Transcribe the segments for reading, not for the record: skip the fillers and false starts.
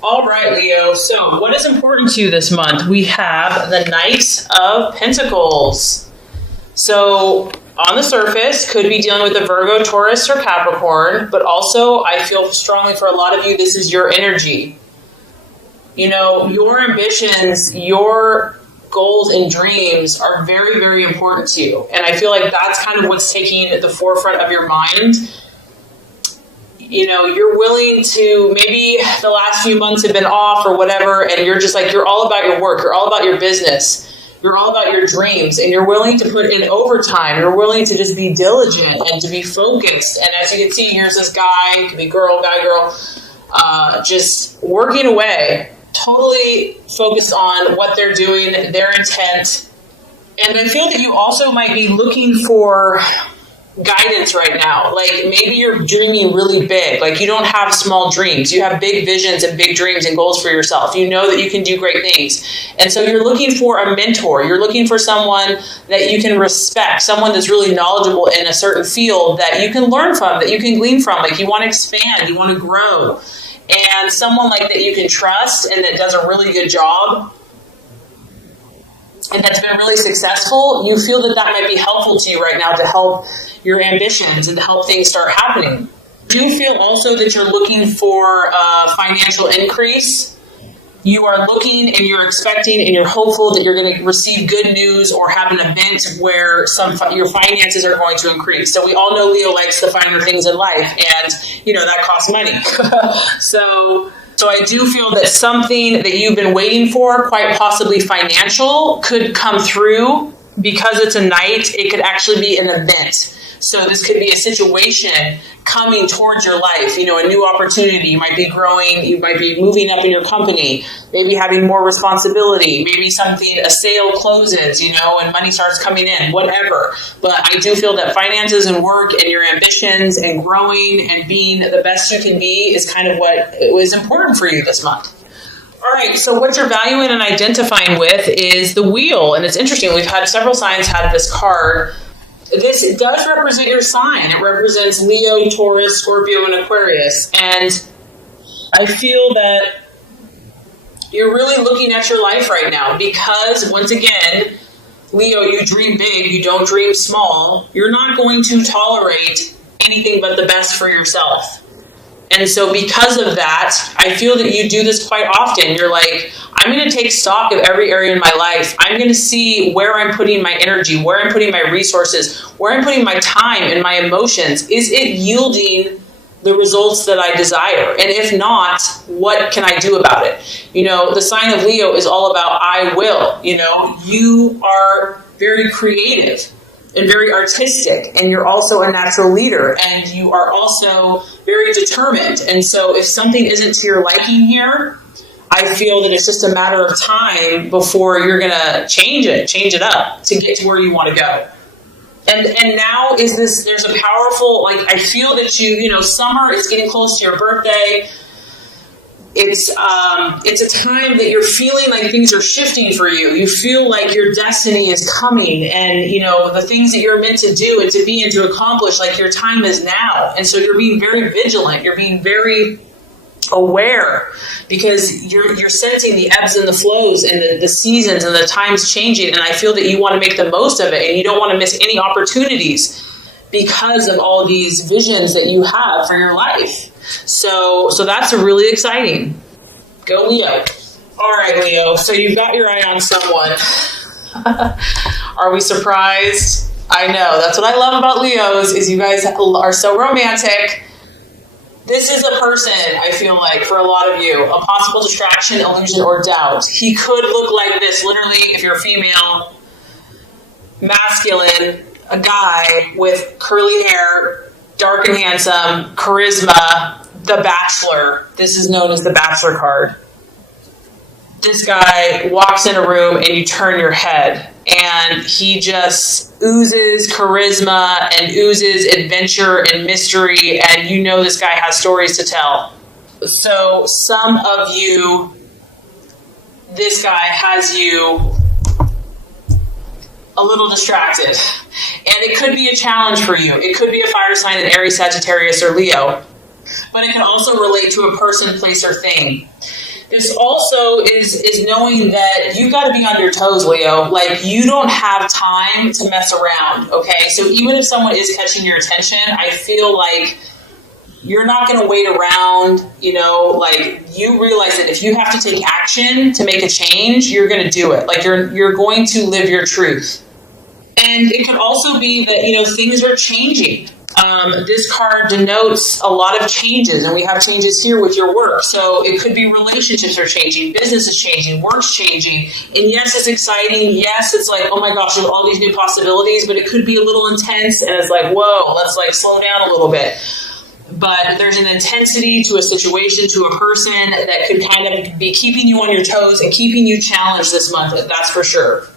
All right, Leo. So, what is important to you this month? We have the Knight of Pentacles. So, on the surface, could be dealing with a Virgo, Taurus, or Capricorn, but also I feel strongly for a lot of you, this is your energy. You know, your ambitions, your goals and dreams are very, very important to you. And I feel like that's kind of what's taking the forefront of your mind. You know, you're willing to, maybe the last few months have been off or whatever, and you're just like, you're all about your work, you're all about your business, you're all about your dreams, and you're willing to put in overtime, you're willing to just be diligent and to be focused. And as you can see, here's this guy, could be girl, guy, girl, just working away, totally focused on what they're doing, their intent. And I feel that you also might be looking for guidance right now. Like maybe you're dreaming really big. Like you don't have small dreams. You have big visions and big dreams and goals for yourself. You know that you can do great things. And so you're looking for a mentor. You're looking for someone that you can respect, someone that's really knowledgeable in a certain field that you can learn from, that you can glean from. Like you want to expand, you want to grow. And someone like that you can trust and that does a really good job and that's been really successful, you feel that that might be helpful to you right now to help your ambitions and to help things start happening. Do you feel also that you're looking for a financial increase? You are looking and you're expecting and you're hopeful that you're going to receive good news or have an event where your finances are going to increase. So we all know Leo likes the finer things in life, and you know that costs money. So I do feel that something that you've been waiting for, quite possibly financial, could come through. Because it's a night, it could actually be an event. So this could be a situation coming towards your life, you know, a new opportunity. You might be growing, you might be moving up in your company, maybe having more responsibility, maybe a sale closes, you know, and money starts coming in, whatever. But I do feel that finances and work and your ambitions and growing and being the best you can be is kind of what was important for you this month. All right, so what you're valuing and identifying with is the wheel. And it's interesting, we've had several signs have this card. This does represent your sign. It represents Leo, Taurus, Scorpio, and Aquarius. And I feel that you're really looking at your life right now because, once again, Leo, you dream big, you don't dream small. You're not going to tolerate anything but the best for yourself. And so because of that, I feel that you do this quite often. You're like, I'm going to take stock of every area in my life. I'm going to see where I'm putting my energy, where I'm putting my resources, where I'm putting my time and my emotions. Is it yielding the results that I desire? And if not, what can I do about it? You know, the sign of Leo is all about I will. You know, you are very creative and very artistic, and you're also a natural leader, and you are also very determined. And so if something isn't to your liking here, I feel that it's just a matter of time before you're going to change it up to get to where you want to go. And now there's a powerful, like, I feel that summer is getting close to your birthday. It's a time that you're feeling like things are shifting for you. You feel like your destiny is coming, and the things that you're meant to do and to be and to accomplish, like your time is now. And so you're being very vigilant. You're being very aware because you're sensing the ebbs and the flows and the seasons and the times changing. And I feel that you want to make the most of it, and you don't want to miss any opportunities because of all these visions that you have for your life. So that's really exciting. Go Leo. All right, Leo. So you've got your eye on someone. Are we surprised? I know. That's what I love about Leos is you guys are so romantic. This is a person, I feel like, for a lot of you, a possible distraction, illusion, or doubt. He could look like this, literally, if you're a female, masculine, a guy with curly hair, dark and handsome, charisma, the Bachelor. This is known as the Bachelor card. This guy walks in a room and you turn your head, and he just oozes charisma and oozes adventure and mystery, and you know this guy has stories to tell. So some of you, this guy has you a little distracted, and it could be a challenge for you. It could be a fire sign in Aries, Sagittarius, or Leo. but it can also relate to a person, place, or thing. This also is knowing that you got to be on your toes, Leo. Like, you don't have time to mess around, okay? So even if someone is catching your attention, I feel like you're not going to wait around, like, you realize that if you have to take action to make a change, you're going to do it. Like, you're going to live your truth. And it could also be that, things are changing. This card denotes a lot of changes, and we have changes here with your work. So it could be relationships are changing, business is changing, work's changing. And yes, it's exciting. Yes, it's like, oh my gosh, there's all these new possibilities, but it could be a little intense, and it's like, whoa, let's like slow down a little bit. But there's an intensity to a situation, to a person that could kind of be keeping you on your toes and keeping you challenged this month. That's for sure.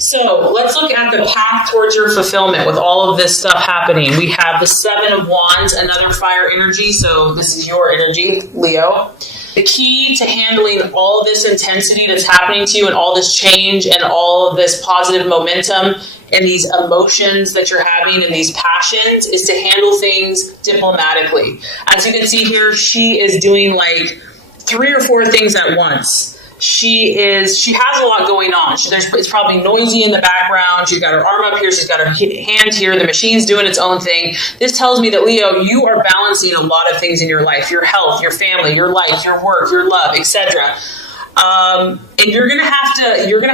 So let's look at the path towards your fulfillment with all of this stuff happening. We have the Seven of Wands, another fire energy. So this is your energy, Leo. The key to handling all this intensity that's happening to you and all this change and all of this positive momentum and these emotions that you're having and these passions is to handle things diplomatically. As you can see here, she is doing like 3 or 4 things at once. She has a lot going on. It's probably noisy in the background. She's got her arm up here. She's got her hand here. The machine's doing its own thing. This tells me that, Leo, you are balancing a lot of things in your life, your health, your family, your life, your work, your love, etc. And you're gonna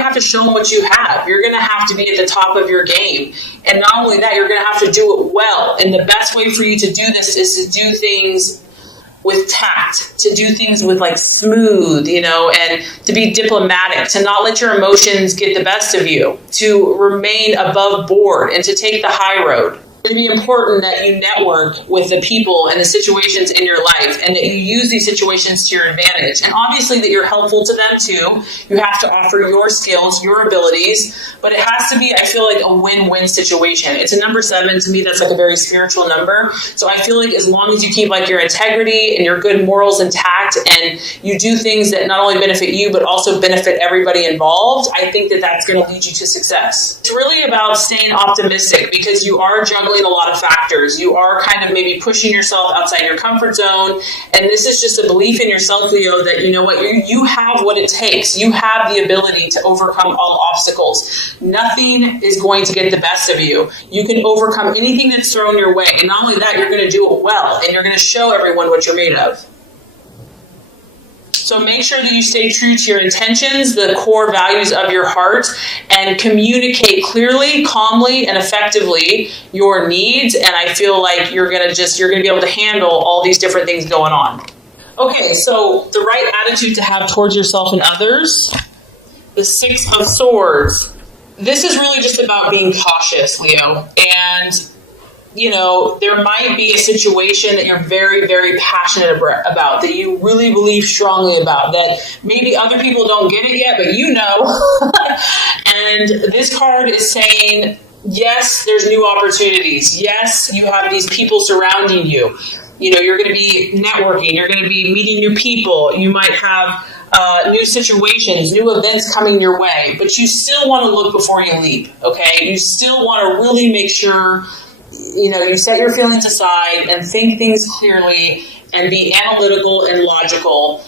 have to show them what you have. You're gonna have to be at the top of your game. And not only that, you're gonna have to do it well. And the best way for you to do this is to do things with tact, to do things with like smooth, and to be diplomatic, to not let your emotions get the best of you, to remain above board and to take the high road. It's going to be important that you network with the people and the situations in your life and that you use these situations to your advantage. And obviously that you're helpful to them too. You have to offer your skills, your abilities, but it has to be, I feel like, a win-win situation. It's a number 7. To me, that's like a very spiritual number. So I feel like as long as you keep like your integrity and your good morals intact and you do things that not only benefit you, but also benefit everybody involved, I think that that's going to lead you to success. It's really about staying optimistic because you are juggling a lot of factors. You are kind of maybe pushing yourself outside your comfort zone. And this is just a belief in yourself, Leo, that you know what, you have what it takes. You have the ability to overcome all obstacles. Nothing is going to get the best of you. You can overcome anything that's thrown your way. And not only that, you're going to do it well. And you're going to show everyone what you're made of. So make sure that you stay true to your intentions, the core values of your heart, and communicate clearly, calmly, and effectively your needs. And I feel like you're going to be able to handle all these different things going on. Okay, so the right attitude to have towards yourself and others, the 6 of Swords. This is really just about being cautious, Leo. And there might be a situation that you're very, very passionate about, that you really believe strongly about, that maybe other people don't get it yet, but you know. And this card is saying, yes, there's new opportunities. Yes, you have these people surrounding you. You're going to be networking. You're going to be meeting new people. You might have new situations, new events coming your way, but you still want to look before you leap, okay? You still want to really make sure you set your feelings aside and think things clearly and be analytical and logical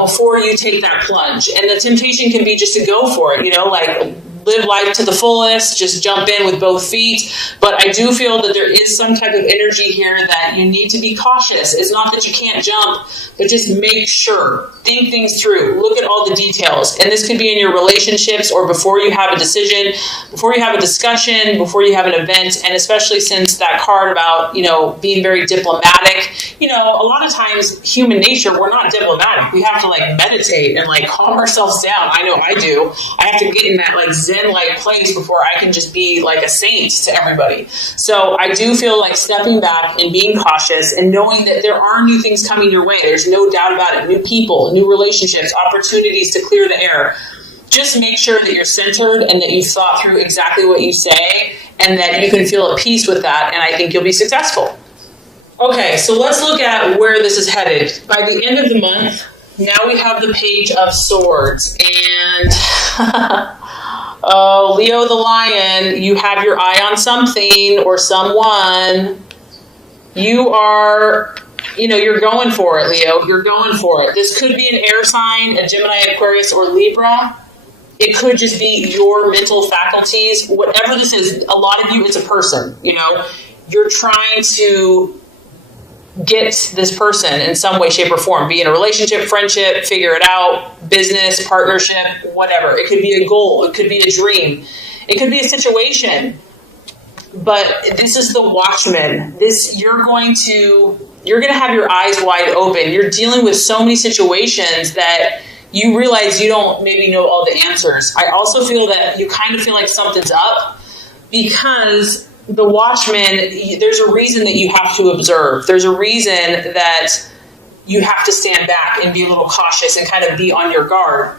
before you take that plunge. And the temptation can be just to go for it, like live life to the fullest, just jump in with both feet. But I do feel that there is some type of energy here that you need to be cautious. It's not that you can't jump, but just make sure. Think things through. Look at all the details. And this could be in your relationships or before you have a decision, before you have a discussion, before you have an event. And especially since that card about, being very diplomatic, a lot of times human nature, we're not diplomatic. We have to like meditate and like calm ourselves down. I know I do. I have to get in that like Zen-like place before I can just be like a saint to everybody. So I do feel like stepping back and being cautious and knowing that there are new things coming your way. There's no doubt about it. New people, new relationships, opportunities to clear the air. Just make sure that you're centered and that you've thought through exactly what you say and that you can feel at peace with that. And I think you'll be successful. Okay, so let's look at where this is headed. By the end of the month, now we have the Page of Swords. And oh, Leo the Lion, you have your eye on something or someone. You are you're going for it, Leo. You're going for it. This could be an air sign, a Gemini, Aquarius, or Libra. It could just be your mental faculties. Whatever this is, a lot of you, it's a person. You're trying to get this person in some way, shape, or form. Be in a relationship, friendship, figure it out, business, partnership, whatever. It could be a goal. It could be a dream. It could be a situation. But this is the Watchman. You're going to have your eyes wide open. You're dealing with so many situations that you realize you don't maybe know all the answers. I also feel that you kind of feel like something's up because the Watchman, there's a reason that you have to observe. There's a reason that you have to stand back and be a little cautious and kind of be on your guard.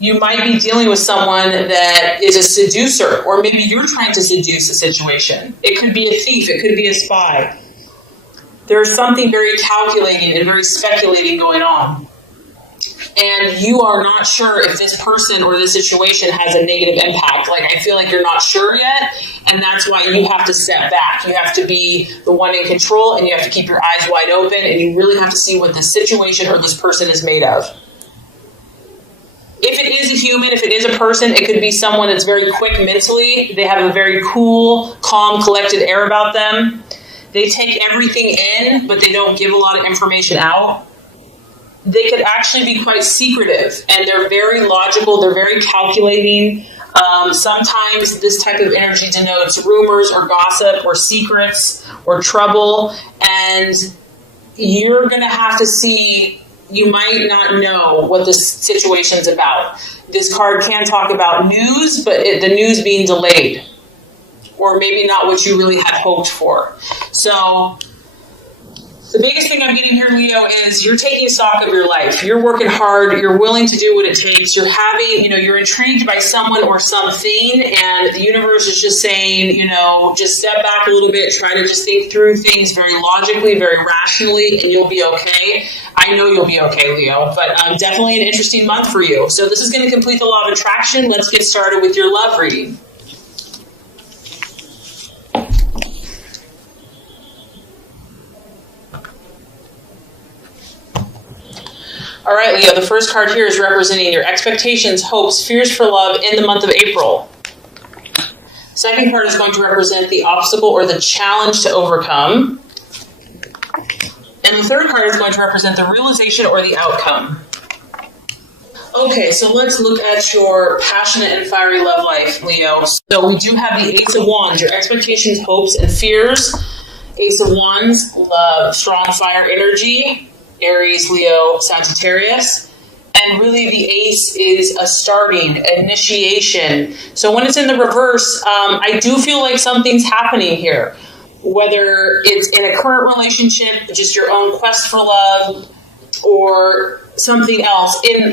You might be dealing with someone that is a seducer, or maybe you're trying to seduce a situation. It could be a thief. It could be a spy. There's something very calculating and very speculating going on. And you are not sure if this person or this situation has a negative impact. Like, I feel like you're not sure yet, and that's why you have to step back. You have to be the one in control, and you have to keep your eyes wide open, and you really have to see what this situation or this person is made of. If it is a human, if it is a person, it could be someone that's very quick mentally. They have a very cool, calm, collected air about them. They take everything in, but they don't give a lot of information out. They could actually be quite secretive, and they're very logical. They're very calculating. Sometimes this type of energy denotes rumors or gossip or secrets or trouble, and you're going to have to see. You might not know what this situation's about. This card can talk about news, but the news being delayed, or maybe not what you really had hoped for. So the biggest thing I'm getting here, Leo, is you're taking stock of your life. You're working hard. You're willing to do what it takes. You're having, you're intrigued by someone or something, and the universe is just saying, just step back a little bit. Try to just think through things very logically, very rationally, and you'll be okay. I know you'll be okay, Leo, but definitely an interesting month for you. So this is going to complete the law of attraction. Let's get started with your love reading. All right, Leo, the first card here is representing your expectations, hopes, fears for love in the month of April. Second card is going to represent the obstacle or the challenge to overcome. And the third card is going to represent the realization or the outcome. Okay, so let's look at your passionate and fiery love life, Leo. So we do have the Ace of Wands, your expectations, hopes, and fears. Ace of Wands, love, strong fire energy. Aries, Leo, Sagittarius. And really the ace is a starting, initiation. So when it's in the reverse, I do feel like something's happening here. Whether it's in a current relationship, just your own quest for love, or something else in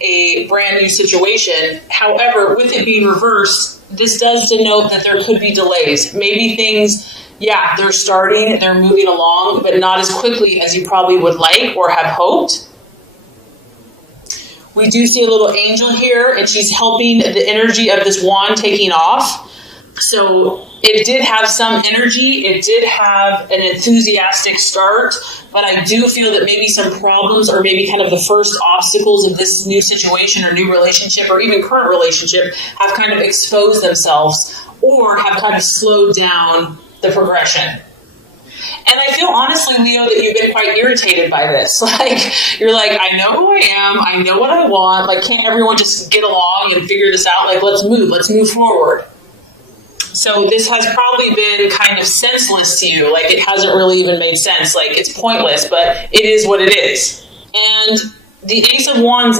a brand new situation. However, with it being reversed, this does denote that there could be delays. Maybe things, they're starting, they're moving along, but not as quickly as you probably would like or have hoped. We do see a little angel here, and she's helping the energy of this wand taking off. So it did have some energy, it did have an enthusiastic start, but I do feel that maybe some problems or maybe kind of the first obstacles of this new situation or new relationship or even current relationship have kind of exposed themselves or have kind of slowed down the progression. And I feel honestly, Leo, that you've been quite irritated by this. You're like, I know who I am, I know what I want, can't everyone just get along and figure this out? Let's move forward. So this has probably been kind of senseless to you. It hasn't really even made sense. It's pointless, but it is what it is. And the Ace of Wands,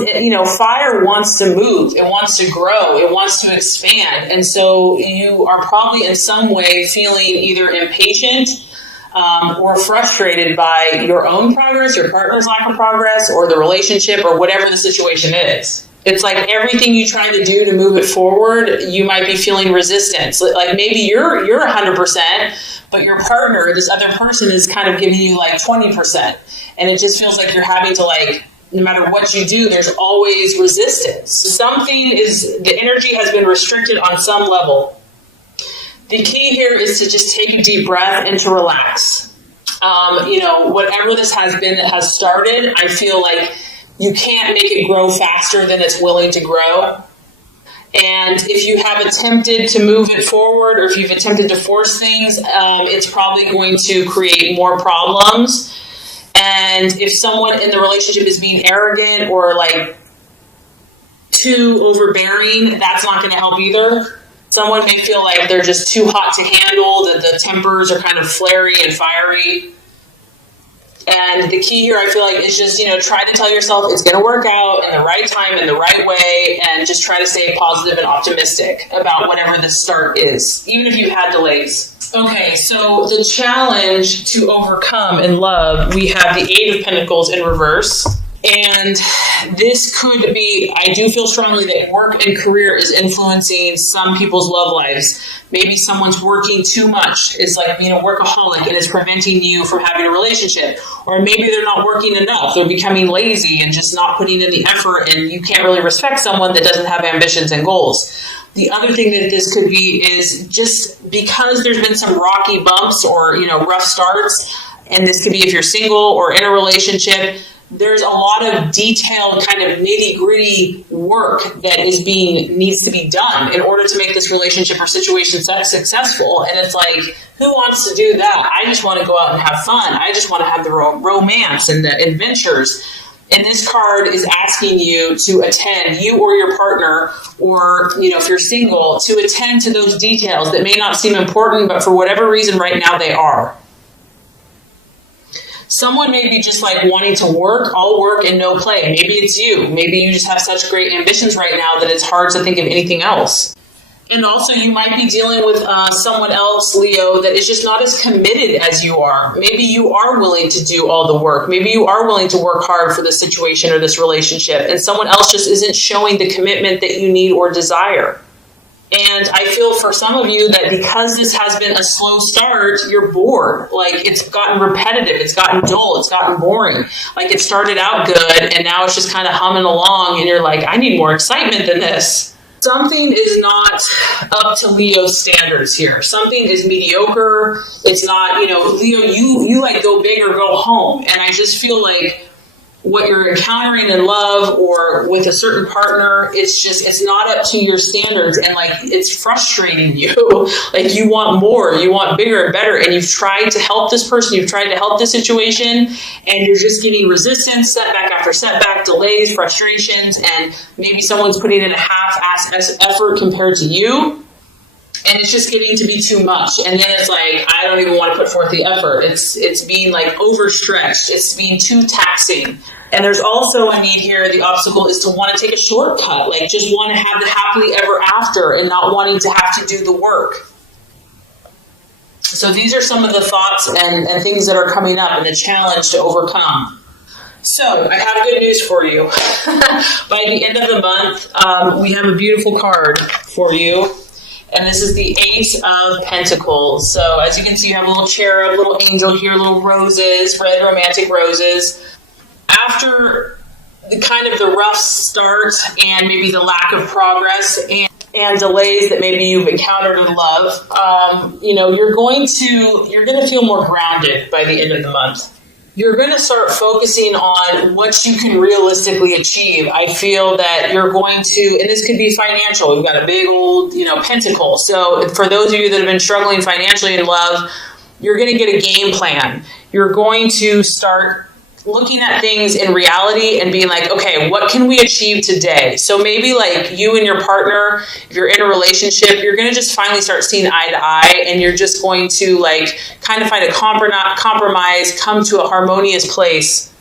fire wants to move. It wants to grow. It wants to expand. And so you are probably in some way feeling either impatient or frustrated by your own progress, your partner's lack of progress, or the relationship, or whatever the situation is. It's like everything you're trying to do to move it forward, you might be feeling resistance. Maybe you're 100%, but your partner, this other person, is kind of giving you 20%. And it just feels like you're having to no matter what you do, there's always resistance. The energy has been restricted on some level. The key here is to just take a deep breath and to relax. Whatever this has been that has started, I feel like you can't make it grow faster than it's willing to grow. And if you have attempted to move it forward, or if you've attempted to force things, it's probably going to create more problems. And if someone in the relationship is being arrogant or like too overbearing, that's not going to help either. Someone may feel like they're just too hot to handle, that the tempers are kind of flary and fiery. And the key here, I feel like, is just, try to tell yourself it's going to work out in the right time, in the right way, and just try to stay positive and optimistic about whatever the start is, even if you've had delays. Okay, so the challenge to overcome in love, we have the Eight of Pentacles in reverse. And this could be, I do feel strongly that work and career is influencing some people's love lives. Maybe someone's working too much. It's like being a workaholic and it's preventing you from having a relationship. Or maybe they're not working enough. They're becoming lazy and just not putting in the effort, and you can't really respect someone that doesn't have ambitions and goals. The other thing that this could be is just because there's been some rocky bumps or, rough starts, and this could be if you're single or in a relationship, there's a lot of detailed kind of nitty-gritty work that needs to be done in order to make this relationship or situation successful. And it's like, who wants to do that? I just want to go out and have fun. I just want to have the romance and the adventures. And this card is asking you to attend, you or your partner, or, if you're single, to attend to those details that may not seem important, but for whatever reason right now they are. Someone may be just like wanting to work, all work and no play. Maybe it's you. Maybe you just have such great ambitions right now that it's hard to think of anything else. And also you might be dealing with someone else, Leo, that is just not as committed as you are. Maybe you are willing to do all the work. Maybe you are willing to work hard for this situation or this relationship, and someone else just isn't showing the commitment that you need or desire. And I feel for some of you that because this has been a slow start, you're bored. Like, it's gotten repetitive, it's gotten dull, it's gotten boring. Like, it started out good and now it's just kind of humming along and you're like, I need more excitement than this. Something is not up to Leo's standards here. Something is mediocre. It's not, Leo, you like go big or go home. And I just feel like what you're encountering in love or with a certain partner, it's not up to your standards, and like it's frustrating you. Like, you want more, you want bigger and better, and you've tried to help this person, you've tried to help this situation, and you're just getting resistance, setback after setback, delays, frustrations, and maybe someone's putting in a half-ass effort compared to you. And it's just getting to be too much. And then it's like, I don't even want to put forth the effort. It's being like overstretched. It's being too taxing. And there's also a need here, the obstacle is to want to take a shortcut. Like, just want to have the happily ever after and not wanting to have to do the work. So these are some of the thoughts and things that are coming up and the challenge to overcome. So I have good news for you. By the end of the month, we have a beautiful card for you. And this is the Ace of Pentacles. So as you can see, you have a little cherub, little angel here, little roses, red romantic roses. After the kind of the rough start and maybe the lack of progress and delays that maybe you've encountered in love, you're going to feel more grounded by the end of the month. You're going to start focusing on what you can realistically achieve. I feel that you're going to, and this could be financial. You've got a big old, pentacle. So for those of you that have been struggling financially in love, you're going to get a game plan. You're going to start looking at things in reality and being like, okay, what can we achieve today? So maybe like you and your partner, if you're in a relationship, you're going to just finally start seeing eye to eye, and you're just going to like kind of find a compromise, come to a harmonious place.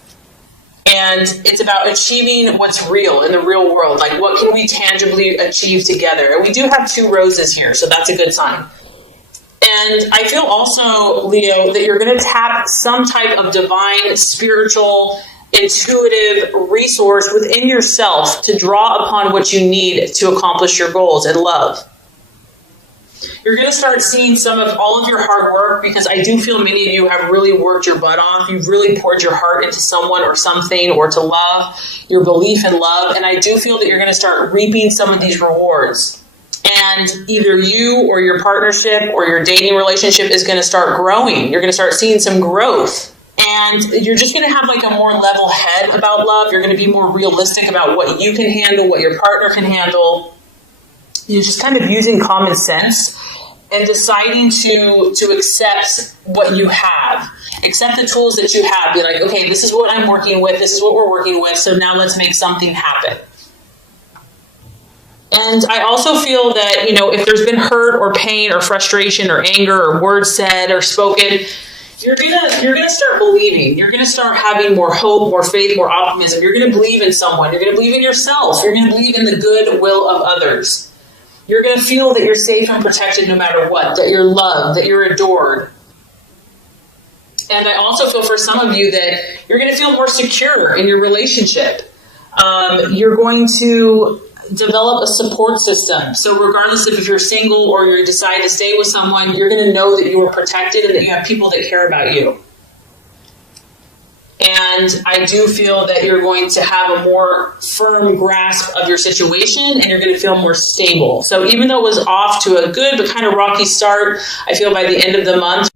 And it's about achieving what's real in the real world. Like, what can we tangibly achieve together? And we do have 2 roses here, so that's a good sign. And I feel also, Leo, that you're going to tap some type of divine, spiritual, intuitive resource within yourself to draw upon what you need to accomplish your goals in love. You're going to start seeing some of all of your hard work, because I do feel many of you have really worked your butt off. You've really poured your heart into someone or something, or to love, your belief in love. And I do feel that you're going to start reaping some of these rewards. And either you or your partnership or your dating relationship is going to start growing. You're going to start seeing some growth. And you're just going to have like a more level head about love. You're going to be more realistic about what you can handle, what your partner can handle. You're just kind of using common sense and deciding to accept what you have. Accept the tools that you have. Be like, okay, this is what I'm working with. This is what we're working with. So now let's make something happen. And I also feel that, if there's been hurt or pain or frustration or anger or words said or spoken, you're gonna start believing. You're gonna start having more hope, more faith, more optimism. You're gonna believe in someone. You're gonna believe in yourself. You're gonna believe in the good will of others. You're gonna feel that you're safe and protected no matter what, that you're loved, that you're adored. And I also feel for some of you that you're gonna feel more secure in your relationship. You're going to develop a support system. So regardless if you're single or you decide to stay with someone, you're going to know that you are protected and that you have people that care about you. And I do feel that you're going to have a more firm grasp of your situation and you're going to feel more stable. So even though it was off to a good but kind of rocky start, I feel by the end of the month,